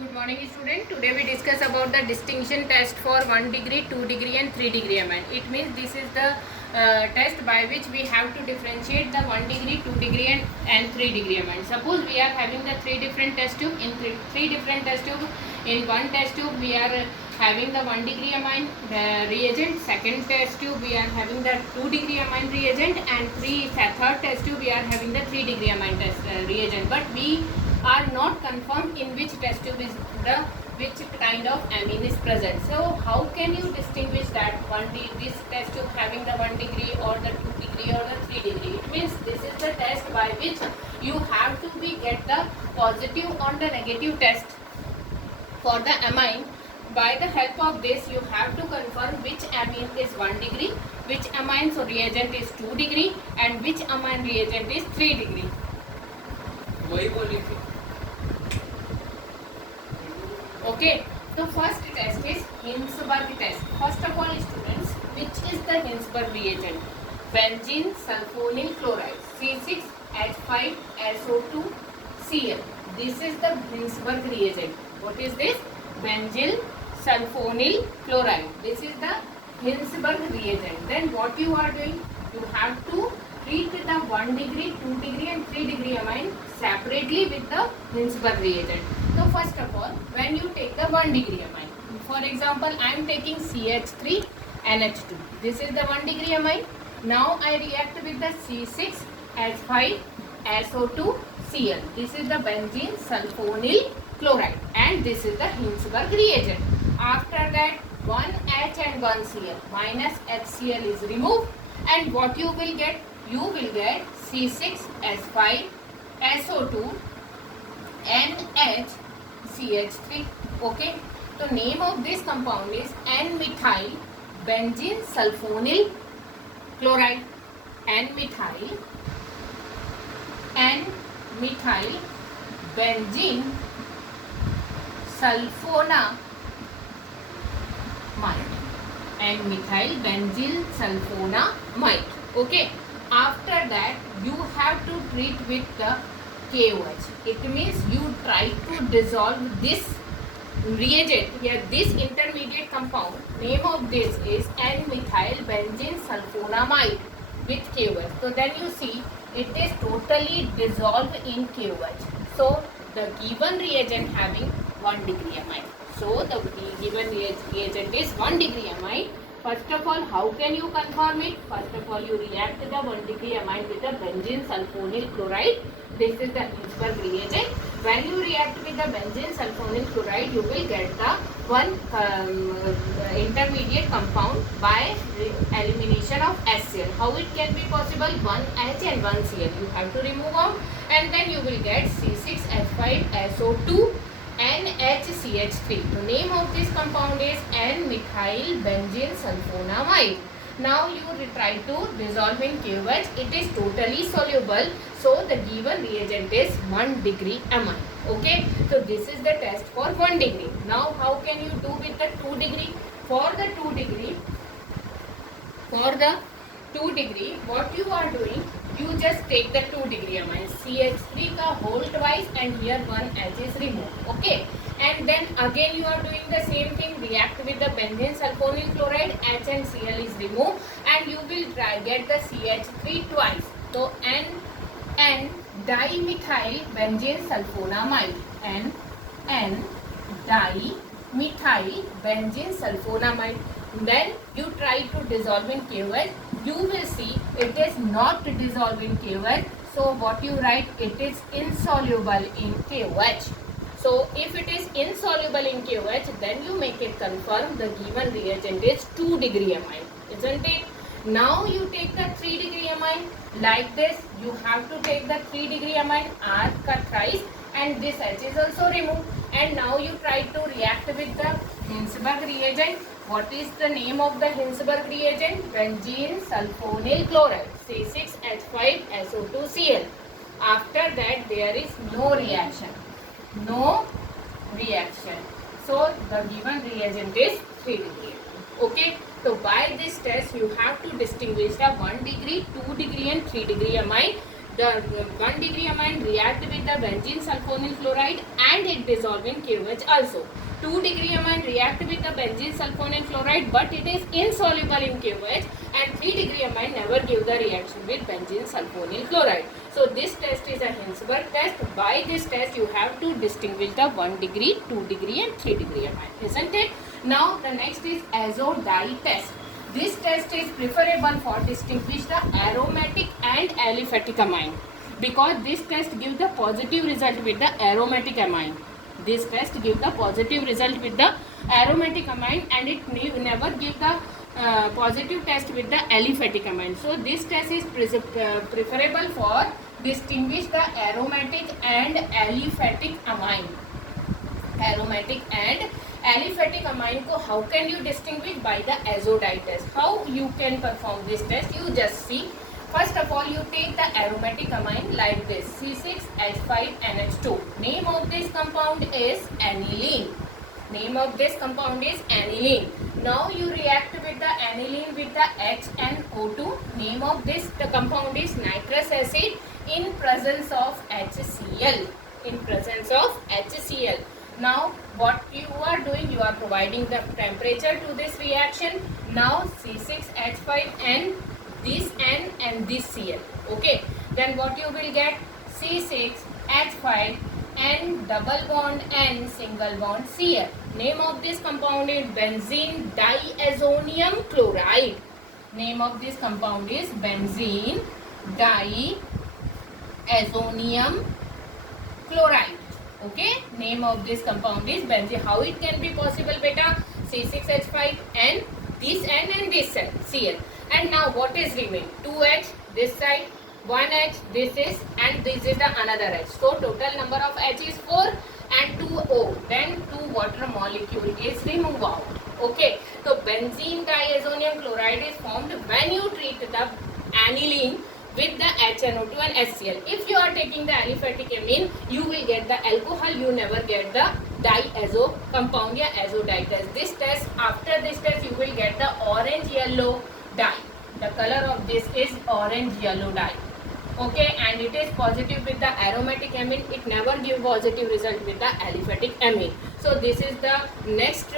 Good morning student. Today we discuss about the distinction test for 1 degree, 2 degree and 3 degree amine. It means this is the test by which we have to differentiate the 1 degree, 2 degree and 3 degree amine. Suppose we are having the three different test tube. In three different test tube, in one test tube we are having the 1 degree amine reagent. Second test tube we are having the 2 degree amine reagent, and third test tube we are having the 3 degree amine reagent. But we are not confirmed in which test tube is which kind of amine is present. So how can you distinguish that this test tube having the 1 degree or the 2 degree or the 3 degree? It means this is the test by which you have to get the positive or the negative test for the amine. By the help of this you have to confirm which amine is 1 degree, which amine reagent is 2 degree and which amine reagent is 3 degree. वही बोली थी. Okay, the first test is Hinsberg test. First of all, students, which is the Hinsberg reagent? Benzene sulfonyl chloride, C6H5SO2Cl. This is the Hinsberg reagent. What is this? Benzene sulfonyl chloride. This is the Hinsberg reagent. Then what you are doing? You have to treat the 1 degree, 2 degree and 3 degree amine separately with the Hinsberg reagent. So first of all, when you take the 1 degree amine, for example, I am taking CH3NH2. This is the 1 degree amine. Now I react with the C6H5SO2Cl. This is the benzene sulfonyl chloride and this is the Hinsberg reagent. After that, 1 H and 1 Cl minus HCl is removed, and what you will get? You will get C6H5SO2 NHCH3. Okay. So name of this compound is N-methyl benzene sulfonyl chloride. N-methyl benzene sulfonamide. N-methyl benzene sulfonamide. Okay. After that, you have to treat with the KOH. It means you try to dissolve this reagent here, this intermediate compound. Name of this is N-methyl benzene sulfonamide with KOH. So then you see it is totally dissolved in KOH. So the given reagent having 1 degree amine. So the given reagent is 1 degree amine. First of all, how can you confirm it? First of all, you react the 1 degree amine with the benzene sulfonyl chloride. This is the Hinsberg reagent. When you react with the benzene sulfonyl chloride, you will get the one intermediate compound by elimination of HCl. How it can be possible? 1 H and 1 Cl. You have to remove out, and then you will get C6H5SO2 NHCH3. The name of this compound is N-methyl benzene sulfonamide. Now you try to dissolve in KOH. It is totally soluble. So the given reagent is 1 degree amine. Okay. So this is the test for 1 degree. Now how can you do with the 2 degree? For the 2 degree, what you are doing? You just take the 2 degree amine, CH3 ka whole twice, and here 1 H is removed. Okay. And then again you are doing the same thing, react with the benzene sulfonyl chloride, H and Cl is removed, and you will get the CH3 twice. So N dimethyl benzene sulfonamide, N dimethyl benzene sulfonamide. Then you try to dissolve in KOH. You will see it is not dissolved in KOH. So what you write? It is insoluble in KOH. So if it is insoluble in KOH, then you make it confirm the given reagent is 2 degree amine, isn't it? Now you take the 3 degree amine like this. You have to take the 3 degree amine, R cut thrice, and this H is also removed. And now you try to react with the Hinsberg reagent. What is the name of the Hinsberg reagent? Benzene sulfonyl chloride, C6H5SO2Cl. After that, there is no reaction. No reaction. So the given reagent is 3 degree. Okay. So by this test, you have to distinguish the 1 degree, 2 degree and 3 degree amine. the 1 degree amine react with the benzene sulfonyl chloride and it dissolve in KOH also. 2 degree amine react with the benzene sulfonyl chloride but it is insoluble in KOH, and 3 degree amine never give the reaction with benzene sulfonyl chloride. So this test is a Hinsberg test. By this test you have to distinguish the 1 degree, 2 degree and 3 degree amine, isn't it? Now the next is azo dye test. This test is preferable for distinguish the aromatic and aliphatic amine, because this test gives the positive result with the aromatic amine. This test gives the positive result with the aromatic amine and it never give the positive test with the aliphatic amine. So this test is preferable for distinguish the aromatic and aliphatic amine. Aromatic and aliphatic amine ko how can you distinguish? By the azo dye test. How you can perform this test? You just see. First of all, you take the aromatic amine like this, C6H5NH2. Name of this compound is aniline. Name of this compound is aniline. Now you react with the aniline with the HNO2. Name of this the compound is nitrous acid in presence of HCl. In presence of HCl. Now what you are doing, you are providing the temperature to this reaction. Now C6H5N, this N and this Cl. Okay. Then what you will get? C6H5 N double bond N single bond Cl. Name of this compound is benzene diazonium chloride. Name of this compound is benzene diazonium chloride. Okay. Name of this compound is benzene. How it can be possible, beta? C6H5N, this N and this Cl. And now what is remain? 2H this side, 1H this is, and this is the another H. So total number of H is 4 and 2 O. Then 2 water molecule is removed out. Okay. So benzene diazonium chloride is formed when you treat the aniline with the HNO2 and HCl. If you are taking the aliphatic amine, you will get the alcohol. You never get the diazo compound या azo dye test. This test, after this test, you will get the orange yellow dye. The color of this is orange yellow dye. Okay, and it is positive with the aromatic amine. It never give positive result with the aliphatic amine. So this is the next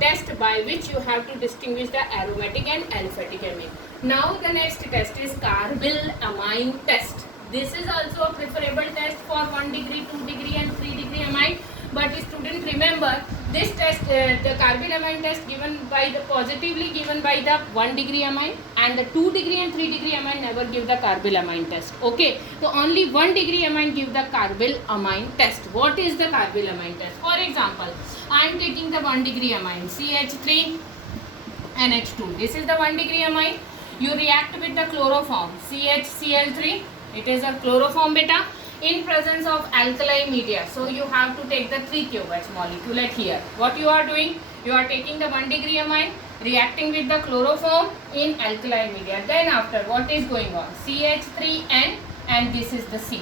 test by which you have to distinguish the aromatic and aliphatic amine. Now the next test is carbylamine test. This is also a preferable test for 1 degree, 2 degree and 3 degree amine. But student, remember this test, the carbylamine test given by the positively given by the 1 degree amine, and the 2 degree and 3 degree amine never give the carbylamine test. Okay, so only 1 degree amine give the carbylamine test. What is the carbylamine test? For example, I am taking the 1 degree amine CH3NH2. This is the 1 degree amine. You react with the chloroform CHCl3. It is a chloroform beta in presence of alkali media. So you have to take the 3 KOH molecule at here. What you are doing? You are taking the 1 degree amine, reacting with the chloroform in alkali media. Then after, what is going on? CH3N and this is the C.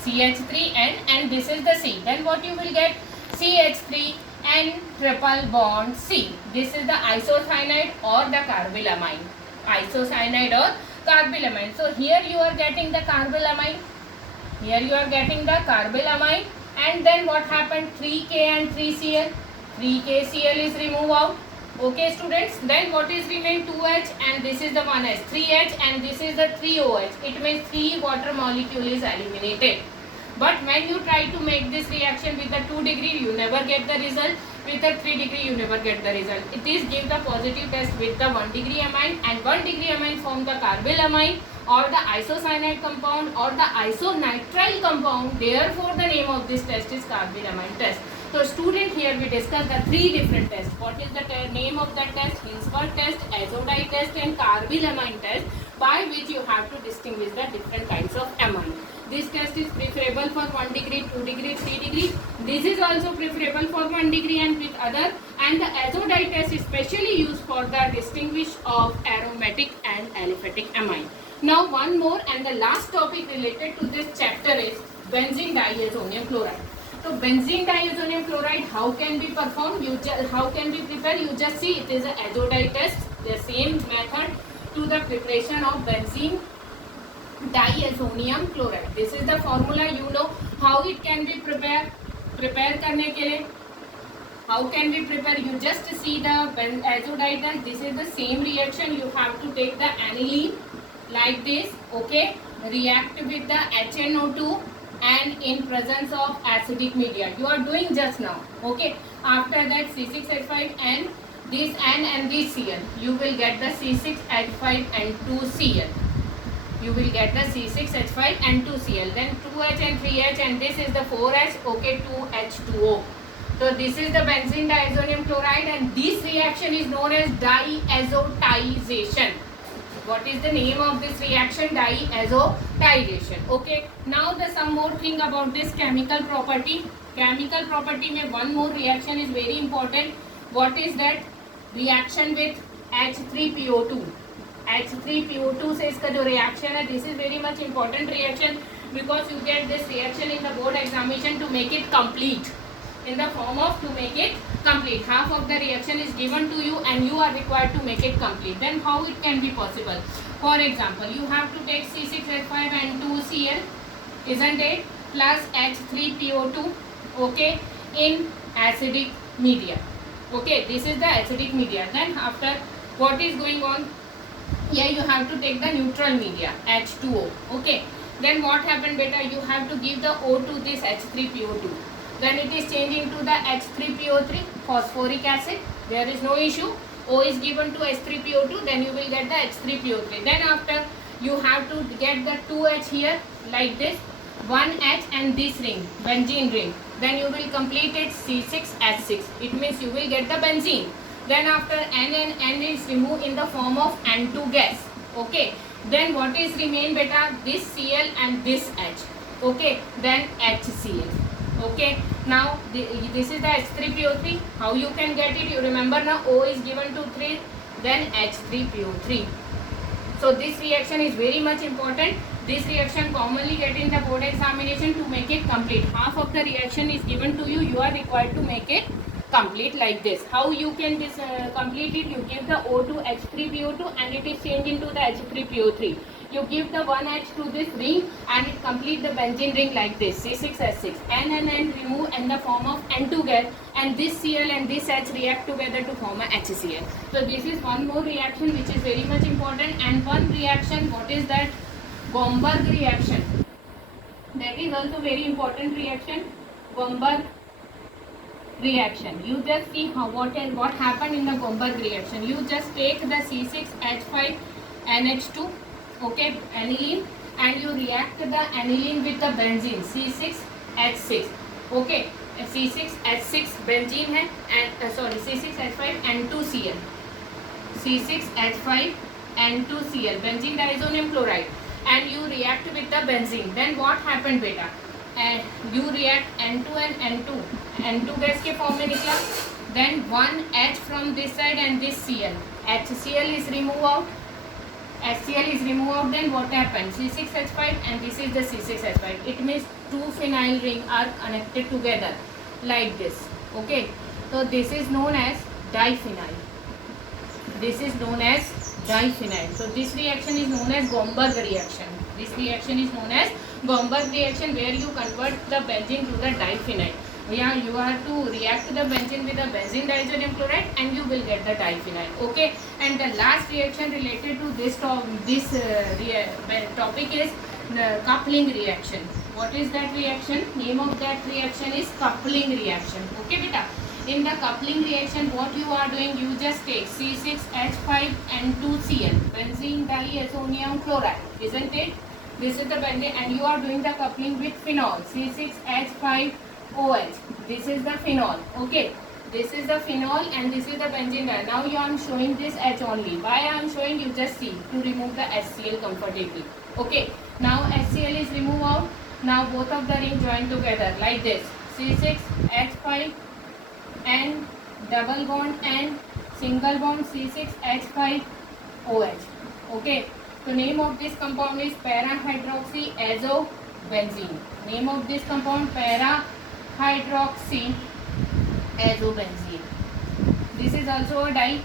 CH3N and this is the C. Then what you will get? CH3N triple bond C. This is the isocyanide or the carbylamine. Isocyanide or carbylamine. So here you are getting the carbylamine. Here you are getting the carbylamine, and then what happened? 3K and 3Cl. 3KCl is removed out. Okay, students. Then what is remain? 2H and this is the 1H. 3H and this is the 3OH. It means 3 water molecule is eliminated. But when you try to make this reaction with the 2 degree, you never get the result. With the 3 degree, you never get the result. It is give the positive test with the 1 degree amine, and 1 degree amine form the carbylamine or the isocyanide compound or the isonitrile compound. Therefore, the name of this test is carbylamine test. So, student, here we discuss the 3 different tests. What is the name of that test? Hinsberg test, azo dye test and carbylamine test, by which you have to distinguish the different kinds of amine. This test is preferable for 1 degree, 2 degree, 3 degree. This is also preferable for 1 degree and with other. And the azo dye test is specially used for the distinguish of aromatic and aliphatic amine. Now one more and the last topic related to this chapter is benzene diazonium chloride. So benzene diazonium chloride, how can be performed? How can be prepared? You just see it is a azo dye test. The same method to the preparation of benzene diazonium chloride. This is the formula. You know how it can be prepared. Prepare करने के लिए how can we prepare? You just see the azodite. This is the same reaction. You have to take the aniline like this. Okay, react with the HNO2 and in presence of acidic media. You are doing just now. Okay, after that C6H5 and this N and this Cl, you will get the C6H5 and 2Cl. You will get the C6H5 and 2Cl. Then 2H and 3H, and this is the 4H. Okay, 2H2O. So this is the benzene diazonium chloride, and this reaction is known as diazotization. What is the name of this reaction? Diazotization. Okay. Now the some more thing about this chemical property. Chemical property में one more reaction is very important. What is that? Reaction with H3PO2. H3PO2 से इसका जो reaction है, this is very much important reaction because you get this reaction in the board examination to make it complete. In the form of to make it complete. Half of the reaction is given to you and you are required to make it complete. Then how it can be possible? For example, you have to take C6H5 and 2Cl, isn't it? Plus H3PO2, okay, in acidic media. Okay, this is the acidic media. Then after, what is going on? Here you have to take the neutral media, H2O. Okay, then what happened, beta? You have to give the O to this H3PO2. Then it is changing to the H3PO3, phosphoric acid. There is no issue. O is given to H3PO2, then you will get the H3PO3. Then after, you have to get the 2H here like this, 1H and this ring, benzene ring. Then you will complete it C6H6. It means you will get the benzene. Then after N and N is removed in the form of N2 gas. Okay. Then what is remain, beta? This Cl and this H. Okay. Then HCl. Okay, now this is the H3PO3. How you can get it? You remember now, O is given to 3, then H3PO3. So this reaction is very much important. This reaction commonly get in the board examination to make it complete. Half of the reaction is given to you. You are required to make it complete like this. How you can complete it? You give the O to H3PO2 and it is changed into the H3PO3. You give the 1H to this ring and it complete the benzene ring like this, C6H6. N and N remove in the form of N2 gas, and this Cl and this H react together to form a HCl. So this is one more reaction which is very much important. And one reaction, what is that? Gomberg reaction. That is also very important reaction. Gomberg reaction. You just see what happened in the Gomberg reaction. You just take the C6H5NH2, okay, aniline, and you react the aniline with the benzene C6H6. Okay, C6H6 benzene है and C6H5 N2Cl, C6H5 N2Cl, benzene diazonium chloride, and you react with the benzene. Then what happened, beta? You react N2 and N2 gas के form में निकला. Then 1H from this side and this Cl, HCl is removed out. HCl is removed out. Then what happened? C6H5 and this is the C6H5. It means two phenyl ring are connected together like this. Okay, so this is known as diphenyl. This is known as diphenyl. So this reaction is known as Gomberg reaction. This reaction is known as Gomberg reaction, where you convert the benzene to the diphenyl. Yeah, you have to react the benzene with the benzene diazonium chloride and you will get the diphenyl. Okay, and the last reaction related to this topic is the coupling reaction. What is that reaction? Name of that reaction is coupling reaction. Okay, beta. In the coupling reaction, what you are doing? You just take C6H5 and 2Cl, benzene diazonium chloride, isn't it? This is the benzene, and you are doing the coupling with phenol, C6H5OH. This is the phenol. Okay, this is the phenol and this is the benzene. Now I am showing this H only. Why I am showing? You just see to remove the HCl comfortably. Okay, now HCl is removed out. Now both of the rings join together like this, C6H5 and double bond and single bond C6H5OH. Okay, so name of this compound is para-hydroxyazobenzene. Name of this compound para-hydroxyazobenzene. This is also a di,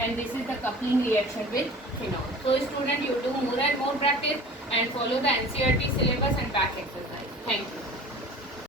and this is the coupling reaction with phenol. So student, you do more and more practice. and follow the NCERT syllabus and back exercise. Thank you.